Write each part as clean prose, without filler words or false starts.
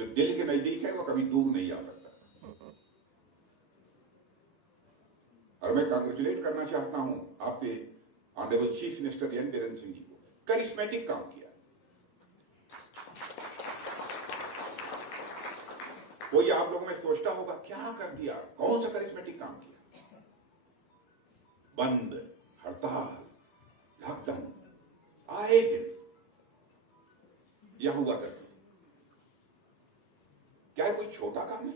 जो दिल के नजदीक है वो कभी दूर नहीं आ सकता। और मैं कांग्रेचुलेट करना चाहता हूं आपके honourable chief minister N Biren Singh ji को। करिश्मेटिक काम किया। कोई आप लोगों में सोचता होगा क्या कर दिया, कौन सा करिश्मेटिक काम किया? बंद, हड़ताल, लॉकडाउन आए दिन यह हुआ करती। क्या कोई छोटा काम है?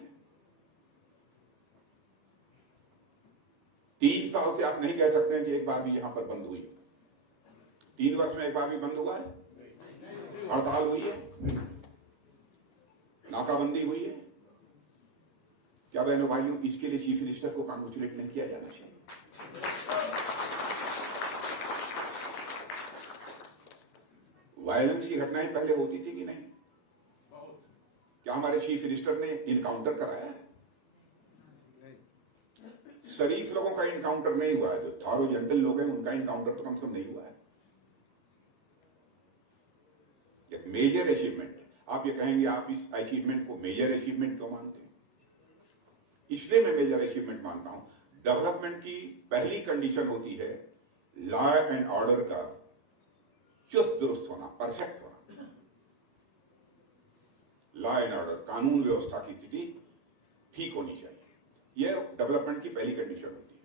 3 साल से आप नहीं कह सकते हैं कि एक बार भी यहां पर बंद हुई। 3 वर्ष में एक बार भी बंद हुआ है? हड़ताल हुई है? नाकाबंदी हुई है? क्या बहनों भाइयों, इसके लिए चीफ मिनिस्टर को कांग्रेचुलेट नहीं किया जाना चाहिए? वायलेंस की घटनाएं पहले होती थी कि नहीं? क्या हमारे चीफ मिनिस्टर ने इनकाउंटर कराया है? शरीफ लोगों का इनकाउंटर नहीं हुआ है, जो थारो जेंटल लोग हैं उनका इनकाउंटर तो कम से कम नहीं हुआ है। एक मेजर अचीवमेंट है। आप ये कहेंगे आप इस अचीवमेंट को मेजर अचीवमेंट क्यों मानते हैं? इसलिए मैं मेजर अचीवमेंट मानता हूं। डेवलपमेंट की पहली कंडीशन होती है लॉ एंड ऑर्डर का चुस्त दुरुस्त होना, परफेक्ट होना। लॉ एंड ऑर्डर, कानून व्यवस्था की स्थिति ठीक होनी चाहिए। यह डेवलपमेंट की पहली कंडीशन होती है।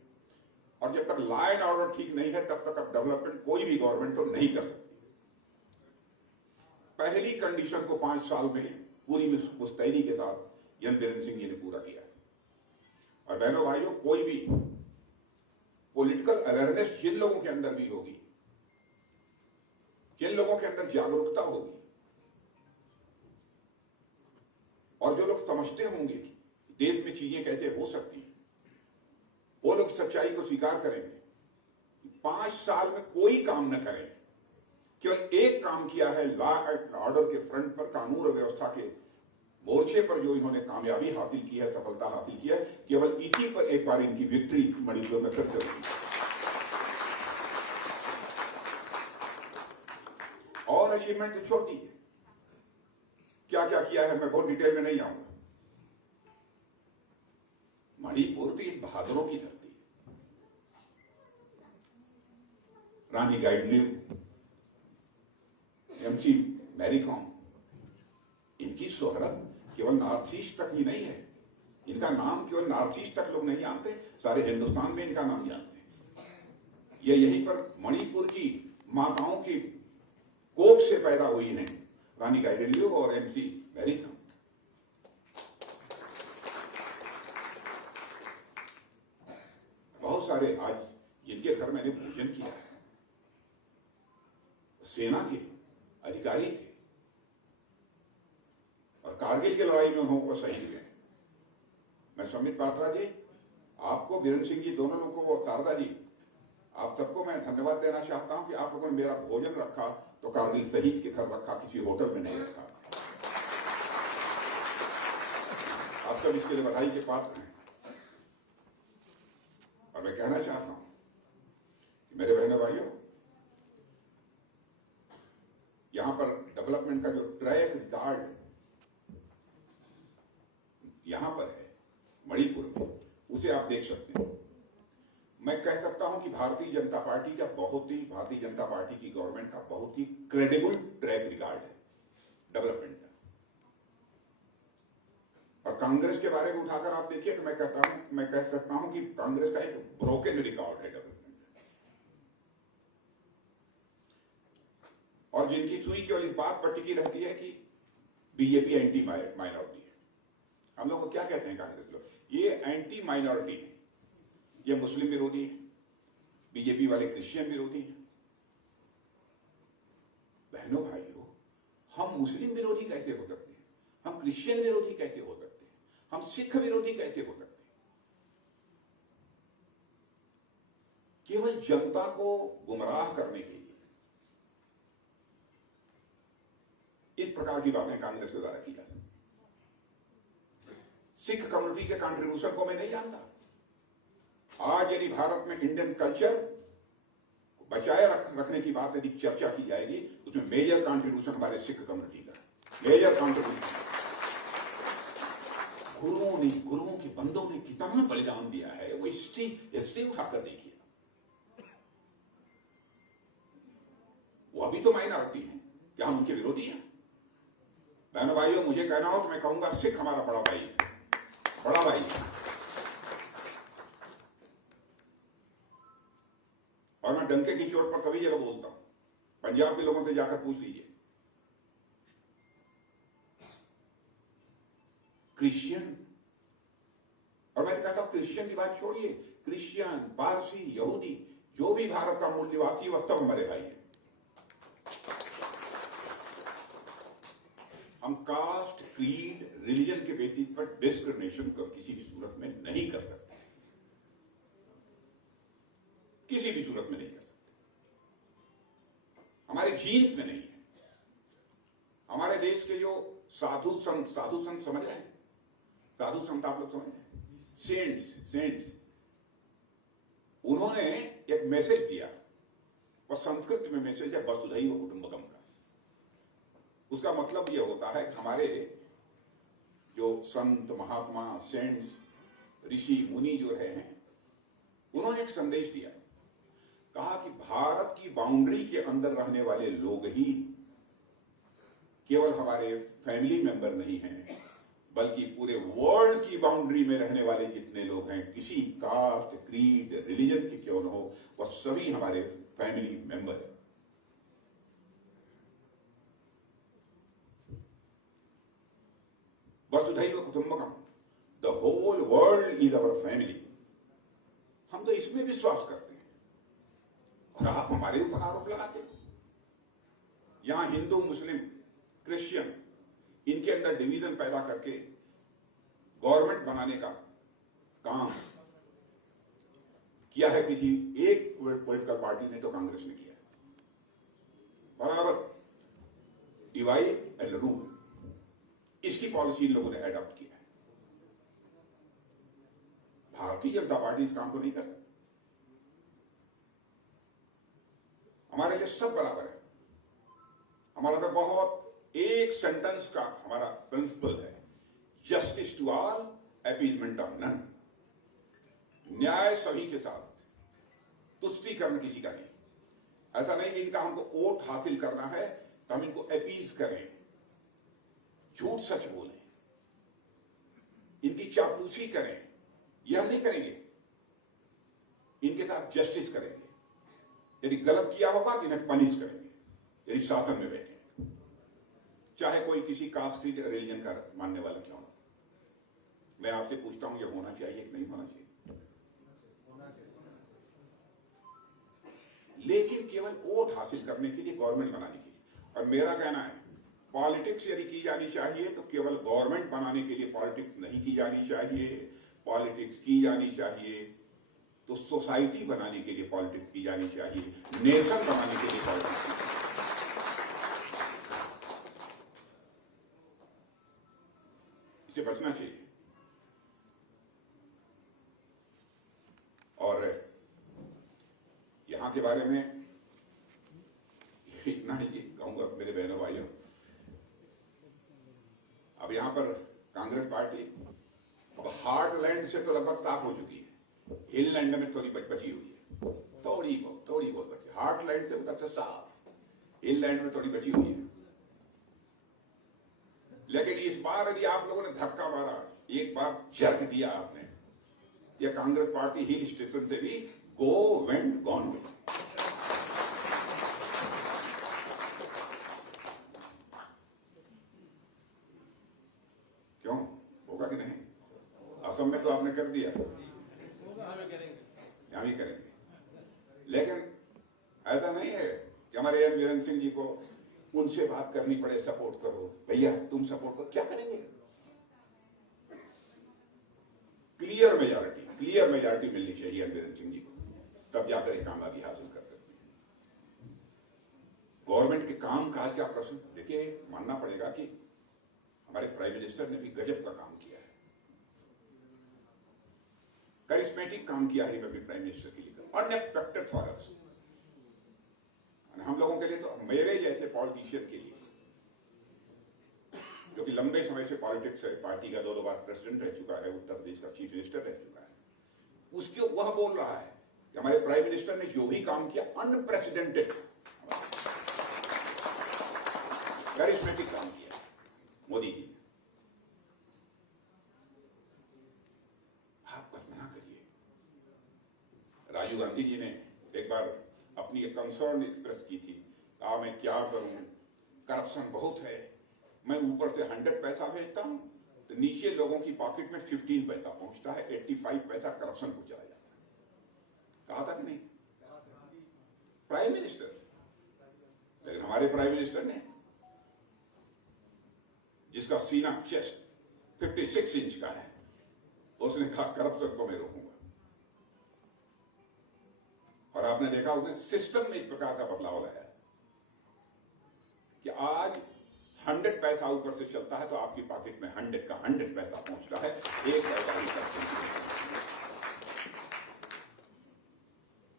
और जब तक लॉ एंड ऑर्डर ठीक नहीं है तब तक अब डेवलपमेंट कोई भी गवर्नमेंट तो नहीं कर सकती। पहली कंडीशन को 5 साल में पूरी मुस्तैदी के साथ एन बीरेन सिंह जी ने पूरा किया। और बहनों भाइयों, कोई भी पॉलिटिकल अवेयरनेस जिन लोगों के अंदर भी होगी, जिन लोगों के अंदर जागरूकता होगी और जो लोग समझते होंगे कि देश में चीजें कैसे हो सकती हैं, वो लोग सच्चाई को स्वीकार करेंगे। 5 साल में कोई काम न करें, केवल एक काम किया है लॉ एंड ऑर्डर के फ्रंट पर, कानून और व्यवस्था के मोर्चे पर जो इन्होंने कामयाबी हासिल की है, सफलता हासिल की है, केवल इसी पर एक बार इनकी विक्ट्री मणिपुर में फिर से होगी। और अचीवमेंट तो छोटी है। क्या क्या किया है मैं बहुत डिटेल में नहीं आऊंगा। मणिपुर तो एक बहादुरों की धरती है। रानी गाइडलिन, एमसी मैरी कॉम, इनकी शोहरत केवल नॉर्थ ईस्ट तक ही नहीं है। इनका नाम केवल नॉर्थ ईस्ट तक लोग नहीं जानते, सारे हिंदुस्तान में इनका नाम जानते हैं। ये यहीं पर मणिपुर की माताओं की कोख से पैदा हुई हैं, रानी गाइडलिन और एमसी मैरी कॉम। बहुत सारे आज जिनके घर मैंने भोजन किया है, सेना के अधिकारी थे और कारगिल की लड़ाई में उन्होंने शहीद हुए। मैं सुमित पात्रा जी, आपको, बीरेन सिंह जी, दोनों लोगों को, शारदा जी, आप सबको मैं धन्यवाद देना चाहता हूं कि आप लोगों ने मेरा भोजन रखा तो कारगिल शहीद के घर रखा, किसी होटल में नहीं रखा। आप सब इसके लिए बधाई के पात्र हैं। और मैं कहना चाहता हूं कि मेरे बहनों भाइयों, यहां पर डेवलपमेंट का जो ट्रैक रिकॉर्ड यहां पर है मणिपुर में, उसे आप देख सकते हैं। मैं कह सकता हूं कि भारतीय जनता पार्टी की गवर्नमेंट का बहुत ही क्रेडिबल ट्रैक रिकॉर्ड है डेवलपमेंट का। और कांग्रेस के बारे में उठाकर आप देखिए तो मैं कह सकता हूं कि कांग्रेस का एक ब्रोकन रिकॉर्ड है डेवलपमेंट का। और जिनकी सुई केवल इस बात पर टिकी रहती है कि बीजेपी एंटी माइनॉरिटी है। हम लोग को क्या कहते हैं कांग्रेस लोग? ये एंटी माइनॉरिटी है, ये मुस्लिम विरोधी है, बीजेपी वाले क्रिश्चियन विरोधी है। बहनों भाइयों, हम मुस्लिम विरोधी कैसे हो सकते हैं? हम क्रिश्चियन विरोधी कैसे हो सकते हैं? हम सिख विरोधी कैसे हो सकते हैं? केवल जनता को गुमराह करने के लिए इस प्रकार की बातें कांग्रेस के द्वारा की जा सकती। सिख कम्युनिटी के कंट्रीब्यूशन को मैं नहीं जानता। आज यदि भारत में इंडियन कल्चर को बचाए रखने की बात यदि चर्चा की जाएगी, उसमें मेजर कंट्रीब्यूशन हमारे सिख कम्युनिटी का, मेजर कंट्रीब्यूशन। गुरुओं के बंदों ने कितना बलिदान दिया है, वो हिस्ट्री उठाकर देखिए। वो अभी तो माइनॉरिटी है, क्या हम उनके विरोधी हैं? बहनों भाइयों, मुझे कहना हो तो मैं कहूंगा सिख हमारा बड़ा भाई है, बड़ा भाई है। और मैं डंके की चोट पर सभी जगह बोलता हूं, पंजाब के लोगों से जाकर पूछ लीजिए, क्रिश्चियन, और मैं कहता हूं क्रिश्चियन की बात छोड़िए, क्रिश्चियन, पारसी, यहूदी, जो भी भारत का मूल निवासी वह सब हमारे भाई है। हम कास्ट, क्रीड, रिलीजन के बेसिस पर डिस्क्रिमिनेशन को किसी भी सूरत में नहीं कर सकते, किसी भी सूरत में नहीं कर सकते। हमारे जीन्स में नहीं है। हमारे देश के जो साधु संत समझ रहे हैं? साधु संत आप लोग समझ रहे हैं? सेंट्स, उन्होंने एक मैसेज दिया, और संस्कृत में मैसेज है वसुधैव कुटुंबकम का। उसका मतलब यह होता है कि हमारे जो संत, महात्मा, सेंट्स, ऋषि, मुनि जो रहे हैं, उन्होंने एक संदेश दिया, कहा कि भारत की बाउंड्री के अंदर रहने वाले लोग ही केवल हमारे फैमिली मेंबर नहीं हैं, बल्कि पूरे वर्ल्ड की बाउंड्री में रहने वाले जितने लोग हैं, किसी कास्ट, क्रीड, रिलीजन के क्यों न हो, वह सभी हमारे फैमिली मेंबर हैं। वसुधैव कुटुंबकम, the whole world is our family. हम तो इसमें विश्वास करते हैं, और आप हमारे ऊपर आरोप लगाते हैं। यहां हिंदू, मुस्लिम, क्रिश्चियन, इनके अंदर डिवीजन पैदा करके गवर्नमेंट बनाने का काम किया है किसी एक पॉलिटिकल पार्टी ने, तो कांग्रेस ने किया है। बराबर डिवाइड एंड रूल, इसकी पॉलिसी इन लोगों ने एडॉप्ट किया है। भारतीय जनता पार्टी इस काम को नहीं कर सकती। हमारे लिए सब बराबर है। हमारा तो बहुत एक सेंटेंस का हमारा प्रिंसिपल है, justice to all, appeasement of none. न्याय सभी के साथ, तुष्टीकरण किसी का नहीं। ऐसा नहीं कि इनका हमको वोट हासिल करना है तो हम इनको अपीज करें, झूठ सच बोलें, इनकी चापलूसी करें, यह हम नहीं करेंगे। इनके साथ जस्टिस करेंगे, यदि गलत किया होगा तो इन्हें पनिश करेंगे, यदि शासन में बैठे, चाहे कोई किसी कास्ट, रिलीजन का मानने वाला क्यों ना। मैं आपसे पूछता हूं, यह होना चाहिए कि नहीं होना चाहिए? लेकिन केवल वोट हासिल करने के लिए, गवर्नमेंट बनाने के लिए। और मेरा कहना है, पॉलिटिक्स यदि की जानी चाहिए तो केवल गवर्नमेंट बनाने के लिए पॉलिटिक्स नहीं की जानी चाहिए। पॉलिटिक्स की जानी चाहिए तो सोसाइटी बनाने के लिए पॉलिटिक्स की जानी चाहिए, नेशन बनाने के लिए पॉलिटिक्स की। इसे बचना चाहिए। और यहां के बारे में इतना ही कहूंगा मेरे बहनों भाइयों, अब यहां पर कांग्रेस पार्टी अब हार्टलैंड से तो लगभग साफ हो चुकी है, हिललैंड में थोड़ी बची हुई है, थोड़ी बहुत बची। हार्टलैंड से उधर से साफ, हिललैंड में थोड़ी बची हुई है। लेकिन इस बार यदि आप लोगों ने धक्का मारा, एक बार झटक दिया आपने, यह कांग्रेस पार्टी हिल स्टेशन से भी गॉन हुई। क्यों होगा कि नहीं? असम में तो आपने कर दिया, यहां भी करेंगे। लेकिन ऐसा नहीं है कि हमारे एन वीरेंद्र सिंह जी को उनसे बात करनी पड़े, सपोर्ट करो भैया, तुम सपोर्ट करो, क्या करेंगे? क्लियर मेजॉरिटी मिलनी चाहिए एन वीरेंद्र सिंह जी को, तब जाकर एक कामयाबी हासिल कर सकते हैं। गवर्नमेंट के काम काज का प्रश्न देखिए, मानना पड़ेगा कि हमारे प्राइम मिनिस्टर ने भी गजब का काम किया है, करिश्मेटिक काम किया है रिपब्लिक प्राइम मिनिस्टर के लिए, अनएक्सपेक्टेड फॉर अस। हम लोगों के लिए तो, मेरे जैसे पॉलिटिशियन के लिए जो कि कि लंबे समय से पॉलिटिक्स है, पार्टी का 2 बार प्रेसिडेंट रह चुका है, उत्तर प्रदेश का चीफ मिनिस्टर रह चुका है, उसके वह बोल रहा है कि हमारे प्राइम मिनिस्टर ने जो भी काम किया अनप्रेसिडेंटेड, कैरिस्मेटिक काम किया मोदी जी ने। आप कल्पना करिए, राजीव गांधी जी ने एक बार अपनी एक कंसर्न एक्सप्रेस की थी, कहा मैं क्या करूं, करप्शन बहुत है, मैं ऊपर से 100 पैसा भेजता हूं तो नीचे लोगों की पॉकेट में 15 पैसा पहुंचता है, 85 पैसा करप्शन को चला जाता है। कहा था कि नहीं प्राइम मिनिस्टर? लेकिन हमारे प्राइम मिनिस्टर ने, जिसका सीना चेस्ट 56 इंच का है, उसने कहा करप्शन को मैं रोकूंगा। और आपने देखा उसने सिस्टम में इस प्रकार का बदलाव लाया कि आज 100 पैसा ऊपर से चलता है तो आपकी पॉकेट में 100 का 100 पैसा पहुंचता है, 1 पैसा ही करप्शन।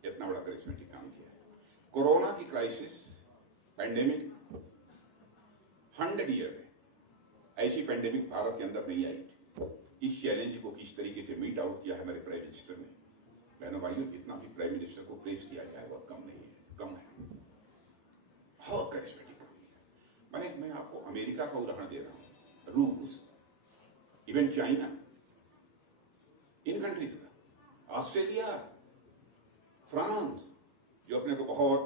इतना बड़ा करिश्मेटिक काम किया है। कोरोना की क्राइसिस, पैंडेमिक, 100 ईयर में ऐसी पैंडेमिक भारत के अंदर नहीं आई। इस चैलेंज को किस तरीके से मीट आउट किया है हमारे प्राइम मिनिस्टर ने। बहनों भाइयों, जितना भी प्राइम मिनिस्टर को प्रेज किया जाए बहुत कम नहीं है, कम है। बहुत करिश्मेटिक काम किया। मैं आपको अमेरिका का उदाहरण दे रहा हूं, रूस, इवन चाइना, इन कंट्रीज का, ऑस्ट्रेलिया, फ्रांस, जो अपने को बहुत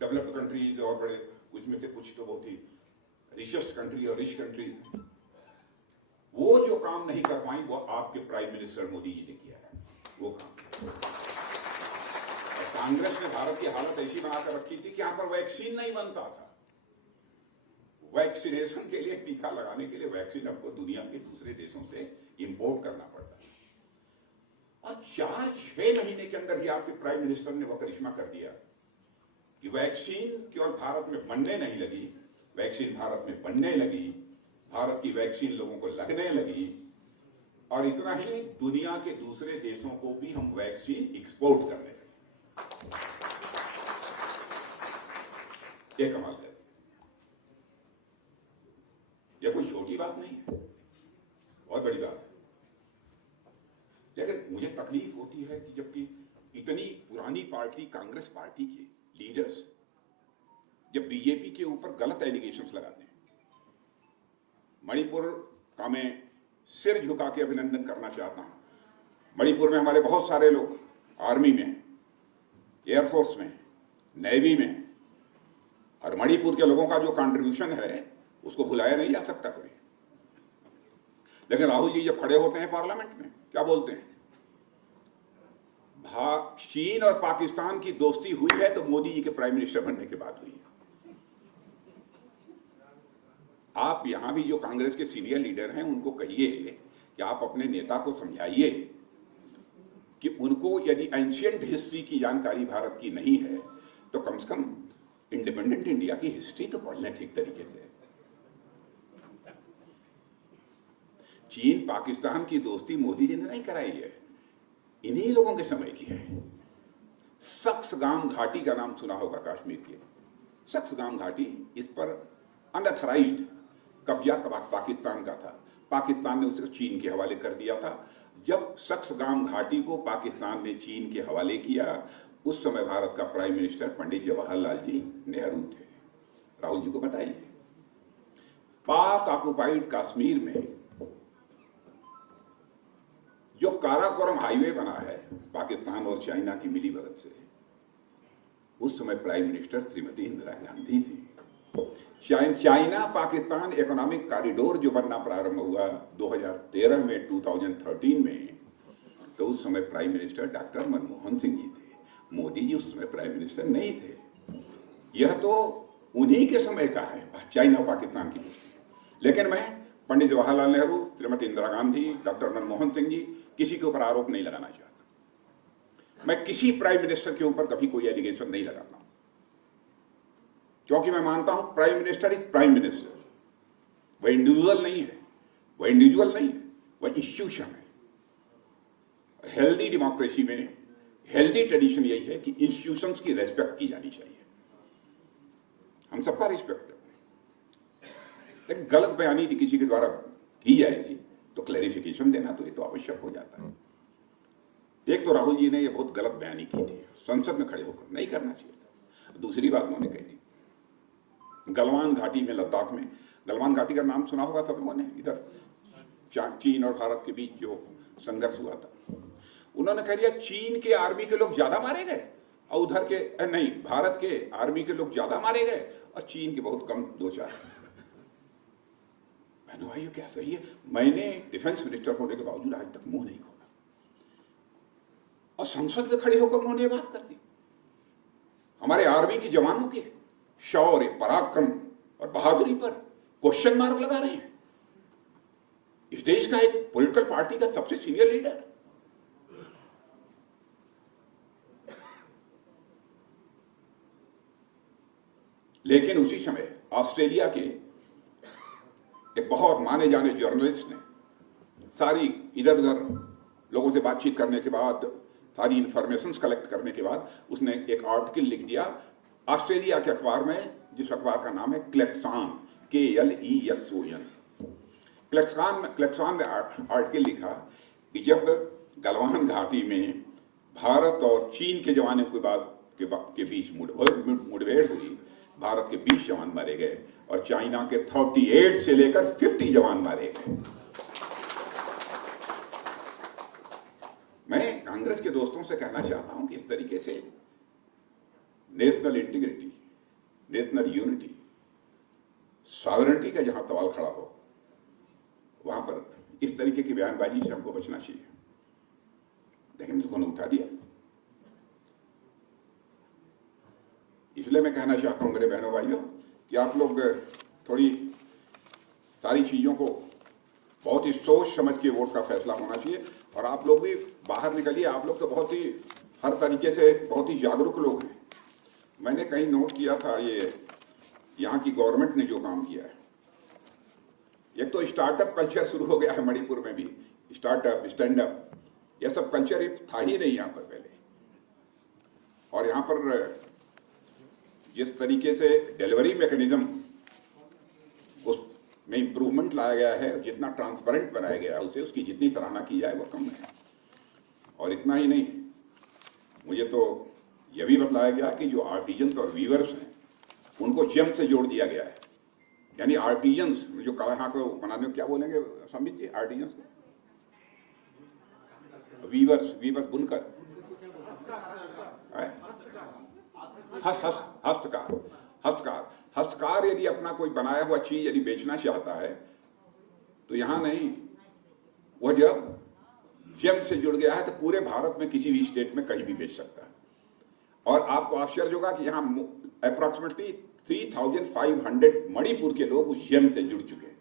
डेवलप्ड कंट्रीज और बड़े, उसमें से कुछ तो बहुत ही रिचेस्ट कंट्री और रिच कंट्रीज हैं, वो जो काम नहीं कर पाई वो आपके प्राइम मिनिस्टर मोदी जी ने किया है वो काम। और कांग्रेस ने भारत की हालत ऐसी बनाकर रखी थी कि यहां पर वैक्सीन नहीं बनता था। वैक्सीनेशन के लिए, टीका लगाने के लिए वैक्सीन आपको दुनिया के दूसरे देशों से इंपोर्ट करना पड़ता है। और 4-6 महीने के अंदर ही आपके प्राइम मिनिस्टर ने वह करिश्मा कर दिया कि वैक्सीन केवल भारत में बनने नहीं लगी, वैक्सीन भारत में बनने लगी, भारत की वैक्सीन लोगों को लगने लगी, और इतना ही दुनिया के दूसरे देशों को भी हम वैक्सीन एक्सपोर्ट करने लगे। ये कमाल है, यह कोई छोटी बात नहीं है, बहुत बड़ी बात है। लेकिन मुझे तकलीफ होती है कि जबकि इतनी पुरानी पार्टी कांग्रेस पार्टी के लीडर्स जब बीजेपी के ऊपर गलत एलिगेशंस लगाते हैं। मणिपुर का मैं सिर झुका के अभिनंदन करना चाहता हूं। मणिपुर में हमारे बहुत सारे लोग आर्मी में, एयरफोर्स में, नेवी में, और मणिपुर के लोगों का जो कंट्रीब्यूशन है उसको भुलाया नहीं जा सकता कभी। लेकिन राहुल जी जब खड़े होते हैं पार्लियामेंट में, क्या बोलते हैं? चीन और पाकिस्तान की दोस्ती हुई है तो मोदी जी के प्राइम मिनिस्टर बनने के बाद हुई है। आप यहां भी जो कांग्रेस के सीनियर लीडर हैं उनको कहिए कि आप अपने नेता को समझाइए कि उनको यदि एंशिएंट हिस्ट्री की जानकारी भारत की नहीं है तो कम से कम इंडिपेंडेंट इंडिया की हिस्ट्री तो पढ़ लें ठीक तरीके से। चीन पाकिस्तान की दोस्ती मोदी जी ने नहीं कराई है, इन्हीं लोगों के समय की है। सक्सगाम घाटी का नाम सुना होगा, कश्मीर की सक्सगाम घाटी, इस पर अनऑथराइज्ड कब्जा पाकिस्तान का था। पाकिस्तान ने उसे चीन के हवाले कर दिया था। जब सक्सगाम घाटी को पाकिस्तान ने चीन के हवाले किया, उस समय भारत का प्राइम मिनिस्टर पंडित जवाहरलाल जी नेहरू थे। राहुल जी को बताइए, पाक ऑक्युपाइड कश्मीर में जो काराकोरम हाईवे बना है पाकिस्तान और चाइना की मिलीभगत से, उस समय प्राइम मिनिस्टर श्रीमती इंदिरा गांधी थी। चाइना पाकिस्तान इकोनॉमिक कॉरिडोर जो बनना प्रारंभ हुआ 2013 में, 2013 में, तो उस समय prime minister doctor Manmohan Singh ji थे। मोदी जी उस समय प्राइम मिनिस्टर नहीं थे। यह तो उन्हीं के समय का है, चाइना पाकिस्तान की दोस्ती। लेकिन मैं पंडित जवाहरलाल नेहरू, श्रीमती इंदिरा गांधी, डॉक्टर मनमोहन सिंह जी, किसी के ऊपर आरोप नहीं लगाना चाहता। मैं किसी प्राइम मिनिस्टर के ऊपर कभी कोई एलिगेशन नहीं लगाता, क्योंकि मैं मानता हूं prime minister is prime minister. वह इंडिविजुअल नहीं है, वह इंस्टीट्यूशन है। हेल्दी डेमोक्रेसी में हेल्दी ट्रेडिशन यही है कि इंस्टीट्यूशंस की रेस्पेक्ट की जानी चाहिए। हम सबका रिस्पेक्ट करते हैं। लेकिन गलत बयानी यदि किसी के द्वारा की जाएगी तो क्लैरिफिकेशन देना तो ये तो आवश्यक हो जाता है। एक तो राहुल जी ने ये बहुत गलत बयानी की थी, संसद में खड़े होकर नहीं करना चाहिए। दूसरी बात उन्होंने कही गलवान घाटी में, लद्दाख में, गलवान घाटी का नाम सुना होगा सब लोगों ने, इधर चीन और भारत के बीच जो संघर्ष हुआ था, उन्होंने कह दिया चीन के आर्मी के लोग ज्यादा मारे गए और उधर के नहीं, भारत के आर्मी के लोग ज्यादा मारे गए और चीन के बहुत कम, 2-4। बहनों भाइयों क्या सही है? मैंने डिफेंस मिनिस्टर होने के बावजूद आज तक मुंह नहीं खोला और संसद में खड़े होकर उन्होंने ये बात कर दी। हमारे आर्मी के जवानों के शौर्य, पराक्रम और बहादुरी पर क्वेश्चन मार्क लगा रहे हैं इस देश का एक पॉलिटिकल पार्टी का सबसे सीनियर लीडर। लेकिन उसी समय ऑस्ट्रेलिया के एक बहुत माने जाने जर्नलिस्ट ने सारी इधर उधर लोगों से बातचीत करने के बाद, सारी इंफॉर्मेशंस कलेक्ट करने के बाद उसने एक आर्टिकल लिख दिया ऑस्ट्रेलिया के अखबार में, जिस अखबार का नाम है क्लेक्सान, KLEXON। क्लेक्सान में आर्टिकल लिखा कि जब गलवान घाटी में भारत और चीन के जवानों के बीच मुठभेड़ हुई, भारत के 20 जवान मारे गए और चाइना के 38 से लेकर 50 जवान मारे गए। मैं कांग्रेस के दोस्तों से कहना चाहता हूं कि इस तरीके से national integrity, national unity, sovereignty का जहां सवाल खड़ा हो, वहां पर इस तरीके की बयानबाजी से हमको बचना चाहिए। लेकिन उन्होंने उठा दिया। इसलिए मैं कहना चाहता हूं मेरे बहनों भाइयों कि आप लोग थोड़ी सारी चीजों को बहुत ही सोच समझ के वोट का फैसला होना चाहिए। और आप लोग भी बाहर निकलिए, आप लोग तो बहुत ही हर तरीके से बहुत ही जागरूक लोग हैं। मैंने कहीं नोट किया था, ये यहाँ की गवर्नमेंट ने जो काम किया है, एक तो स्टार्टअप कल्चर शुरू हो गया है मणिपुर में भी, स्टार्टअप, स्टैंड अप, यह सब कल्चर था ही नहीं यहाँ पर पहले। और यहाँ पर जिस तरीके से डिलीवरी मैकेनिज्म उसमें इंप्रूवमेंट लाया गया है, जितना ट्रांसपेरेंट बनाया गया है उसे, उसकी जितनी सराहना की जाए वो कम है। और इतना ही नहीं, मुझे तो यह भी बतलाया गया कि जो आर्टिजन्स और वीवर्स हैं उनको जेम से जोड़ दिया गया है। यानी आर्टिजन्स जो कला को बनाने को क्या बोलेंगे समित जी, आर्टिजन्स को? वीवर्स बुनकर, हस्तकार यदि अपना कोई बनाया हुआ चीज यदि बेचना चाहता है तो यहां नहीं, वह जब जेम से जुड़ गया है तो पूरे भारत में किसी भी स्टेट में कहीं भी बेच सकता है। और आपको आश्चर्य होगा कि यहां अप्रॉक्सीमेटली 3500 मणिपुर के लोग उस जेम से जुड़ चुके हैं।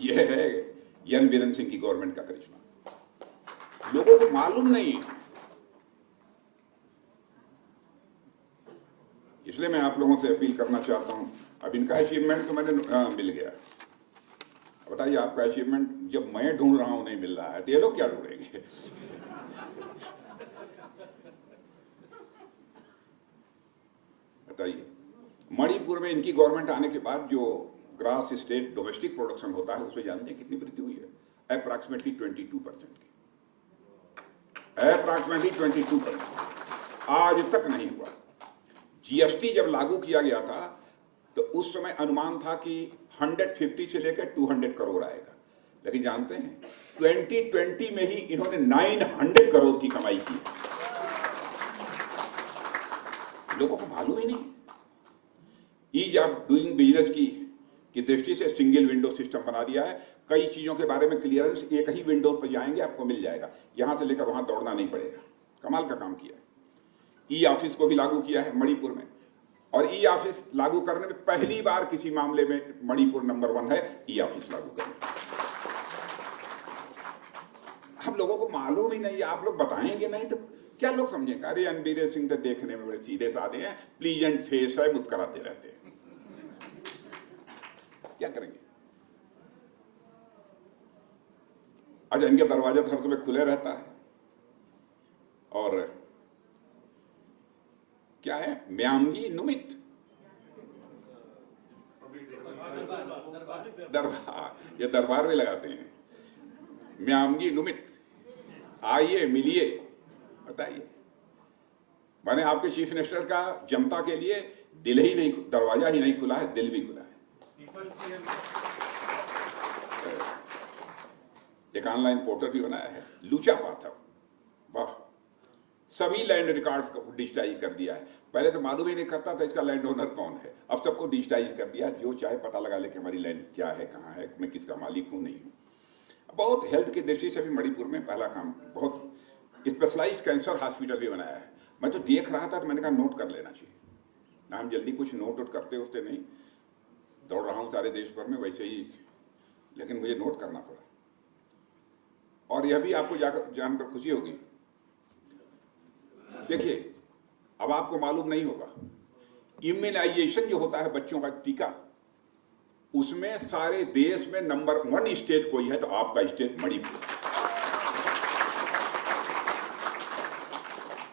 यह है यन बीरेन सिंह की गवर्नमेंट का करिश्मा। लोगों को मालूम नहीं, इसलिए मैं आप लोगों से अपील करना चाहता हूं। अब इनका अचीवमेंट तो मैंने मिल गया, बताइए आपका अचीवमेंट जब मैं ढूंढ रहा हूं नहीं मिल रहा है तो ये लोग क्या ढूंढेंगे? बताइए, मणिपुर में इनकी गवर्नमेंट आने के बाद जो ग्रास स्टेट डोमेस्टिक प्रोडक्शन होता है उसमें जानते हैं कितनी वृद्धि हुई है? अप्रॉक्सीमेटली 22% की, अप्रॉक्सीमेटली 22%। आज तक नहीं हुआ। जीएसटी जब लागू किया गया था तो उस समय अनुमान था कि 150 से लेकर 200 करोड़ आएगा, लेकिन जानते हैं 2020 में ही इन्होंने 900 करोड़ की कमाई की। लोगों को मालूम ही नहीं। ईज ऑफ डूइंग बिजनेस की दृष्टि से सिंगल विंडो सिस्टम बना दिया है। कई चीजों के बारे में क्लियरेंस एक ही विंडो पर जाएंगे आपको मिल जाएगा, यहां से लेकर वहां दौड़ना नहीं पड़ेगा। कमाल का काम किया है। ई ऑफिस को भी लागू किया है मणिपुर में, और ई ऑफिस लागू करने में पहली बार किसी मामले में मणिपुर नंबर 1 है ई ऑफिस लागू करने। हम लोगों को मालूम ही नहीं, आप लोग बताएंगे नहीं तो क्या लोग समझेंगे? अरे रणबीर सिंह तो देखने में बड़े सीधे साधे हैं, प्लीजेंट फेस है, मुस्कुराते रहते हैं, क्या करेंगे? अच्छा, इनके दरवाजे तो हर समय खुले रहता है। और क्या है, म्यांगी नुमित, दरबार, ये दरबार में लगाते हैं। म्यामगी नुमित, आइए मिलिए, बताइए। मैंने आपके चीफ मिनिस्टर का जनता के लिए दिल ही नहीं, दरवाजा ही नहीं खुला है, दिल भी खुला है। एक ऑनलाइन पोर्टल भी बनाया है, लूचा पाथर, वाह। सभी लैंड रिकॉर्ड्स को डिजिटाइज कर दिया है। पहले तो मालूम ही नहीं करता था इसका लैंड ओनर कौन है, अब सबको डिजिटाइज कर दिया। जो चाहे पता लगा ले कि हमारी लैंड क्या है, कहाँ है, मैं किसका मालिक हूँ, नहीं हूँ। बहुत हेल्थ की दृष्टि से भी मणिपुर में पहला काम, बहुत स्पेशलाइज्ड कैंसर हॉस्पिटल भी बनाया है। मैं तो देख रहा था तो मैंने कहा नोट कर लेना चाहिए ना, हम जल्दी कुछ नोट वोट करते होते नहीं, दौड़ रहा हूँ सारे देश भर में वैसे ही, लेकिन मुझे नोट करना पड़ा। और यह भी आपको जानकर खुशी होगी, देखिए अब आपको मालूम नहीं होगा, इम्यूनाइजेशन जो होता है बच्चों का टीका, उसमें सारे देश में नंबर 1 स्टेट कोई है तो आपका स्टेट मणिपुर।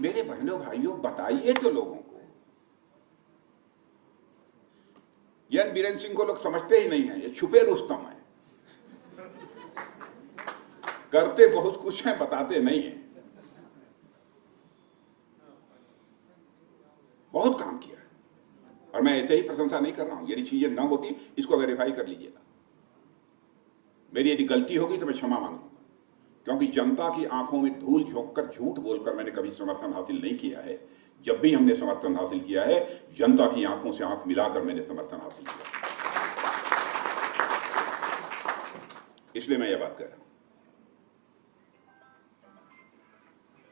मेरे बहनों भाइयों, बताइए तो लोगों को। एन बीरेन सिंह को लोग समझते ही नहीं है, ये छुपे रुस्तम है, करते बहुत कुछ है, बताते नहीं है। बहुत काम किया है और मैं ऐसे ही प्रशंसा नहीं कर रहा हूं, यदि चीजें ना होती इसको वेरीफाई कर लीजिएगा। मेरी यदि गलती होगी तो मैं क्षमा मांगूंगा, क्योंकि जनता की आंखों में धूल झोंककर झूठ बोलकर मैंने कभी समर्थन हासिल नहीं किया है। जब भी हमने समर्थन हासिल किया है, जनता की आंखों से आंख मिलाकर मैंने समर्थन हासिल किया, इसलिए मैं यह बात कर रहा हूं।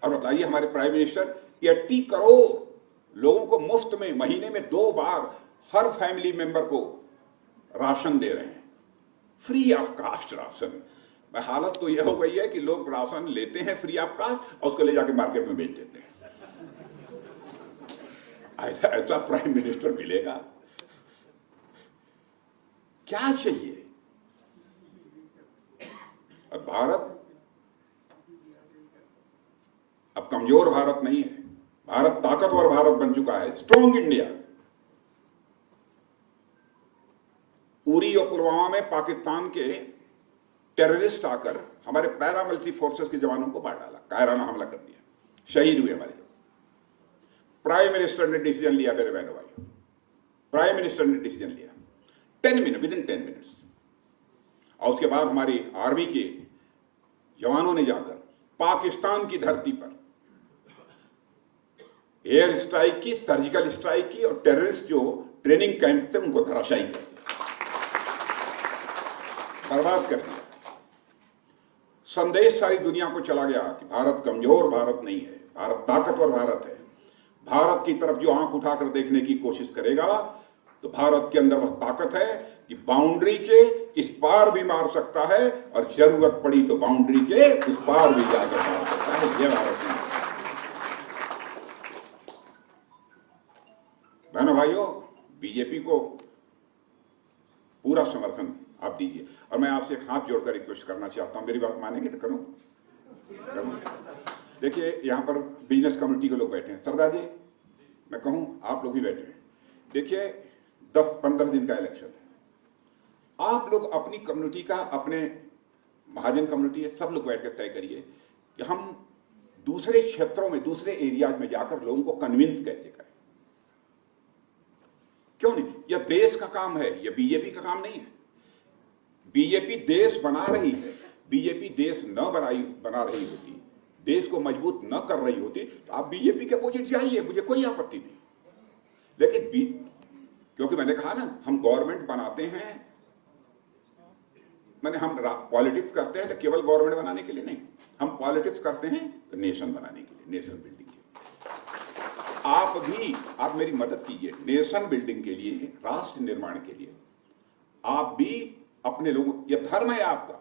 और बताइए, हमारे प्राइम मिनिस्टर 80 करोड़ लोगों को मुफ्त में महीने में 2 बार हर फैमिली मेंबर को राशन दे रहे हैं, फ्री ऑफ कास्ट राशन। हालत तो यह हो गई है कि लोग राशन लेते हैं फ्री ऑफ कास्ट और उसको ले जाके मार्केट में बेच देते हैं। ऐसा प्राइम मिनिस्टर मिलेगा? क्या चाहिए? और भारत अब कमजोर भारत नहीं है, भारत ताकतवर भारत बन चुका है, स्ट्रॉन्ग इंडिया। उरी और पुलवामा में पाकिस्तान के टेररिस्ट आकर हमारे पैरामिलिट्री फोर्सेस के जवानों को मार डाला, कायराना हमला कर दिया, शहीद हुए हमारे। प्राइम मिनिस्टर ने डिसीजन लिया, मेरे बहनों भाई, प्राइम मिनिस्टर ने डिसीजन लिया 10 मिनट, विद इन 10 मिनट्स। और उसके बाद हमारी आर्मी के जवानों ने जाकर पाकिस्तान की धरती पर एयर स्ट्राइक की, सर्जिकल स्ट्राइक की और टेररिस्ट जो ट्रेनिंग कैंप थे उनको धराशायी कर दिया, बर्बाद कर दिया। संदेश सारी दुनिया को चला गया कि भारत कमजोर भारत नहीं है, भारत ताकतवर भारत है। भारत की तरफ जो आंख उठाकर देखने की कोशिश करेगा तो भारत के अंदर वह ताकत है कि बाउंड्री के इस पार भी मार सकता है और जरूरत पड़ी तो बाउंड्री के उस पार भी जाकर मार सकता है। यह भारत है। बहनों भाइयों, बीजेपी को पूरा समर्थन आप दीजिए। और मैं आपसे एक हाथ जोड़कर रिक्वेस्ट करना चाहता हूं, मेरी बात मानेंगे तो करूं? देखिए, यहां पर बिजनेस कम्युनिटी के लोग बैठे हैं। सरदार जी, मैं कहूं आप लोग भी बैठे हैं। देखिए, 10-15 दिन का इलेक्शन है, आप लोग अपनी कम्युनिटी का, अपने महाजन कम्युनिटी है, सब लोग बैठकर तय करिए कि हम दूसरे क्षेत्रों में, दूसरे एरियाज में जाकर लोगों को कन्विंस कैसे करें। क्यों नहीं? यह देश का काम है, यह बीजेपी का काम नहीं है। बीजेपी देश बना रही है, बीजेपी देश न बना रही होती, देश को मजबूत न कर रही होती तो आप बीजेपी के अपोजिट जाइए, मुझे कोई आपत्ति नहीं। लेकिन क्योंकि मैंने कहा ना, हम गवर्नमेंट बनाते हैं, मैंने हम पॉलिटिक्स करते हैं तो केवल गवर्नमेंट बनाने के लिए नहीं, हम पॉलिटिक्स करते हैं तो नेशन बनाने के लिए, नेशन बिल्डिंग के लिए। आप मेरी मदद कीजिए नेशन बिल्डिंग के लिए, राष्ट्र निर्माण के लिए। आप भी अपने लोगों, यह धर्म है आपका,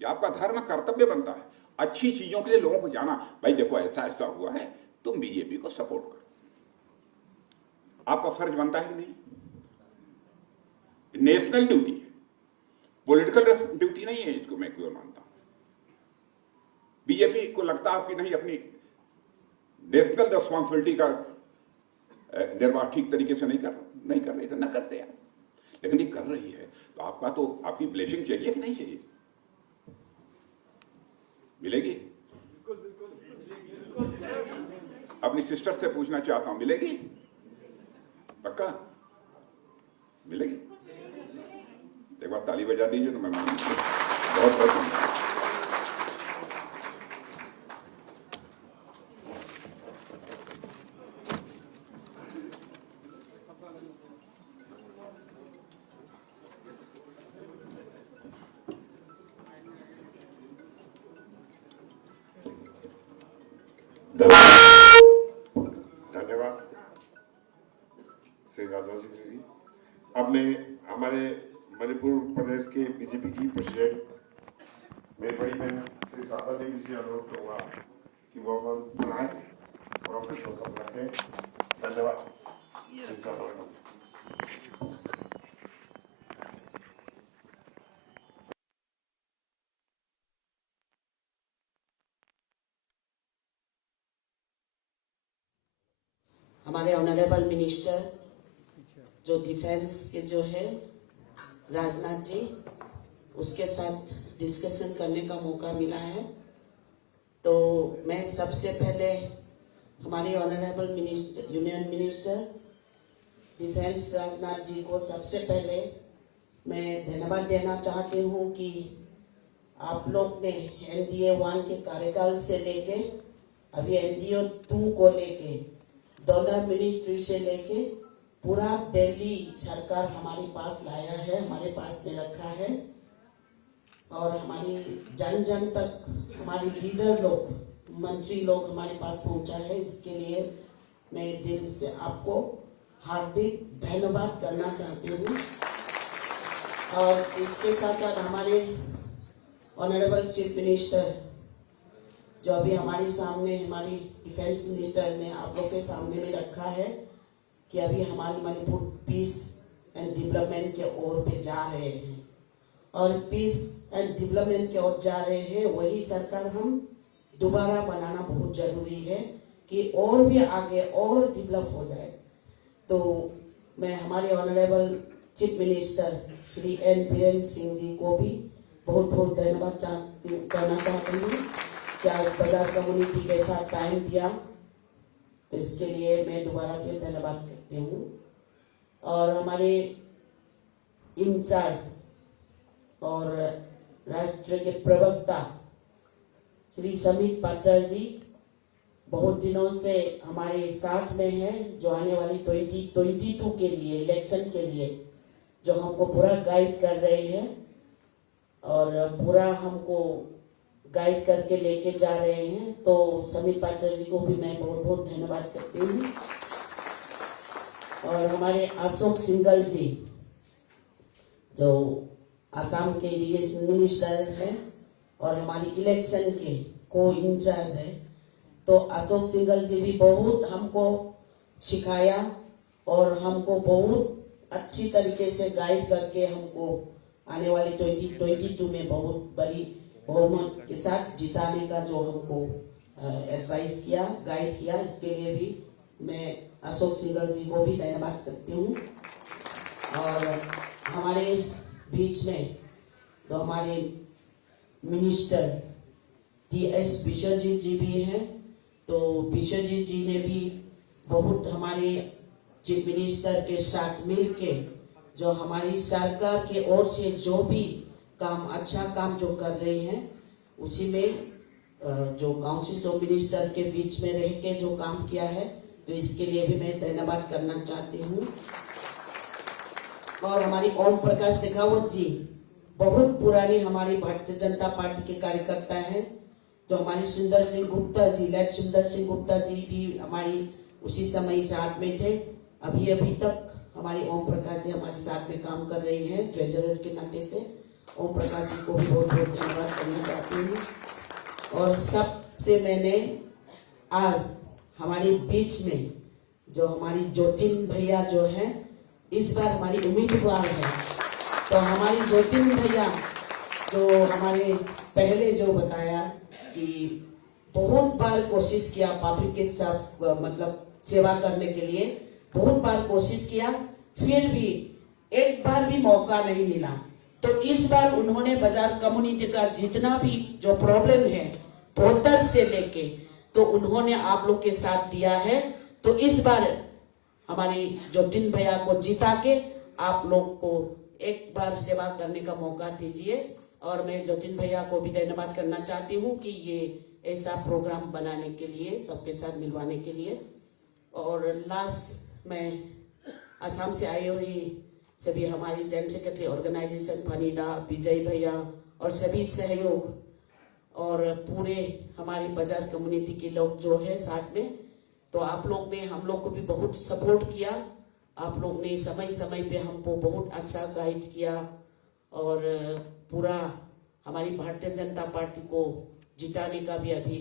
यह आपका धर्म, कर्तव्य बनता है अच्छी चीजों के लिए लोगों को जाना। भाई देखो, ऐसा ऐसा हुआ है, तुम बीजेपी को सपोर्ट करो, आपका फर्ज बनता है कि नहीं? नेशनल ड्यूटी है, पॉलिटिकल ड्यूटी नहीं है, इसको मैं क्यों मानता हूं। बीजेपी को लगता है कि नहीं, अपनी नेशनल रिस्पॉन्सिबिलिटी का निर्वाह ठीक तरीके से नहीं कर रही, तो न करते यार, लेकिन ये कर रही है। तो तो आपकी ब्लेसिंग चाहिए कि नहीं चाहिए? मिलेगी? अपनी सिस्टर से पूछना चाहता हूं, मिलेगी? पक्का मिलेगी? एक बार ताली बजा दीजिए तो मैं बहुत बहुत धन्यवाद। धन्यवाद श्री राजनाथ सिंह जी। अब मैं हमारे मणिपुर प्रदेश के बीजेपी की प्रेसिडेंट मेरी बड़ी बहन श्री शारदा देवी जी अनुरोध करूंगा कि वो बनाए और अपने प्रोत्साहन रखें। धन्यवाद श्री शारदा मैडम। हमारे ऑनरेबल मिनिस्टर जो डिफेंस के जो है राजनाथ जी, उसके साथ डिस्कशन करने का मौका मिला है। तो मैं सबसे पहले हमारे honourable minister, union minister defence Rajnath ji को सबसे पहले मैं धन्यवाद देना चाहती हूँ कि आप लोग ने NDA 1 के कार्यकाल से लेके अभी NDA 2 को लेके डॉलर मिनिस्ट्री से लेके पूरा दिल्ली सरकार हमारे पास लाया है, हमारे पास में रखा है और हमारी जन जन तक हमारे लीडर लोग, मंत्री लोग हमारे पास पहुंचा है। इसके लिए मैं दिल से आपको हार्दिक धन्यवाद करना चाहती हूँ। और इसके साथ साथ हमारे ऑनरेबल चीफ मिनिस्टर जो अभी हमारे सामने हमारी डिफेंस मिनिस्टर ने आप लोग के सामने में रखा है कि अभी हमारी मणिपुर पीस एंड डेवलपमेंट के ओर पे जा रहे हैं और पीस एंड डेवलपमेंट की ओर जा रहे हैं। वही सरकार हम दोबारा बनाना बहुत जरूरी है कि और भी आगे और डेवलप हो जाए। तो मैं हमारे honourable chief minister Shri N Biren Singh ji को भी बहुत बहुत धन्यवाद करना चाहती हूँ कि आज बाजार कम्युनिटी के साथ टाइम दिया, तो इसके लिए मैं दोबारा फिर धन्यवाद करती हूँ। और हमारे इंचार्ज और राष्ट्र के प्रवक्ता श्री समित पात्रा जी बहुत दिनों से हमारे साथ में हैं, जो आने वाली 2022 के लिए इलेक्शन के लिए जो हमको पूरा गाइड कर रहे हैं और पूरा हमको गाइड करके लेके जा रहे हैं। तो समित पात्रा जी को भी मैं बहुत बहुत धन्यवाद करती हूँ। और हमारे अशोक सिंघल जी जो असम के इरिगेशन मिनिस्टर हैं और हमारी इलेक्शन के को इंचार्ज है, तो अशोक सिंघल जी भी बहुत हमको सिखाया और हमको बहुत अच्छी तरीके से गाइड करके हमको आने वाली 2022 में बहुत बड़ी बहुमत के साथ जिताने का जो हमको एडवाइस किया, गाइड किया, इसके लिए भी मैं अशोक सिंघल जी को भी धन्यवाद करती हूँ। और हमारे बीच में तो हमारे मिनिस्टर TS विश्वजीत जी भी हैं। तो विश्वजीत जी ने भी बहुत हमारे चीफ मिनिस्टर के साथ मिलके जो हमारी सरकार की ओर से जो भी काम, अच्छा काम जो कर रहे हैं, उसी में जो काउंसिल जो मिनिस्टर के बीच में रह के जो काम किया है, तो इसके लिए भी मैं धन्यवाद करना चाहती हूँ। और हमारी ओम प्रकाश शेखावत जी बहुत पुरानी हमारी भारतीय जनता पार्टी के कार्यकर्ता हैं। जो हमारी सुंदर सिंह गुप्ता जी, लेट सुंदर सिंह गुप्ता जी भी हमारी उसी समय चार्ट में थे। अभी तक हमारी ओम प्रकाश जी हमारे साथ में काम कर रही हैं ट्रेजरर के नाते से। ओम प्रकाश जी को भी बहुत बहुत धन्यवाद करना चाहती हूँ। और सबसे मैंने आज हमारे बीच में जो हमारी ज्योतिन भैया जो है इस बार हमारी उम्मीदवार है, तो हमारी ज्योतिन भैया जो हमारे पहले जो बताया कि बहुत बार कोशिश किया पब्लिक के साथ मतलब सेवा करने के लिए, बहुत बार कोशिश किया, फिर भी एक बार भी मौका नहीं मिला। तो इस बार उन्होंने बाजार कम्युनिटी का जितना भी जो प्रॉब्लम है बोतर से लेके तो उन्होंने आप लोग के साथ दिया है। तो इस बार हमारी ज्योतिन भैया को जिता के आप लोग को एक बार सेवा करने का मौका दीजिए। और मैं ज्योतिन भैया को भी धन्यवाद करना चाहती हूँ कि ये ऐसा प्रोग्राम बनाने के लिए, सबके साथ मिलवाने के लिए। और लास्ट में असम से आई हुई सभी हमारी जॉइंट सेक्रेटरी ऑर्गेनाइजेशन फनीदा, विजय भैया और सभी सहयोग और पूरे हमारी बाजार कम्युनिटी के लोग जो है साथ में, तो आप लोग ने हम लोग को भी बहुत सपोर्ट किया। आप लोग ने समय समय पे हमको बहुत अच्छा गाइड किया और पूरा हमारी भारतीय जनता पार्टी को जिताने का भी अभी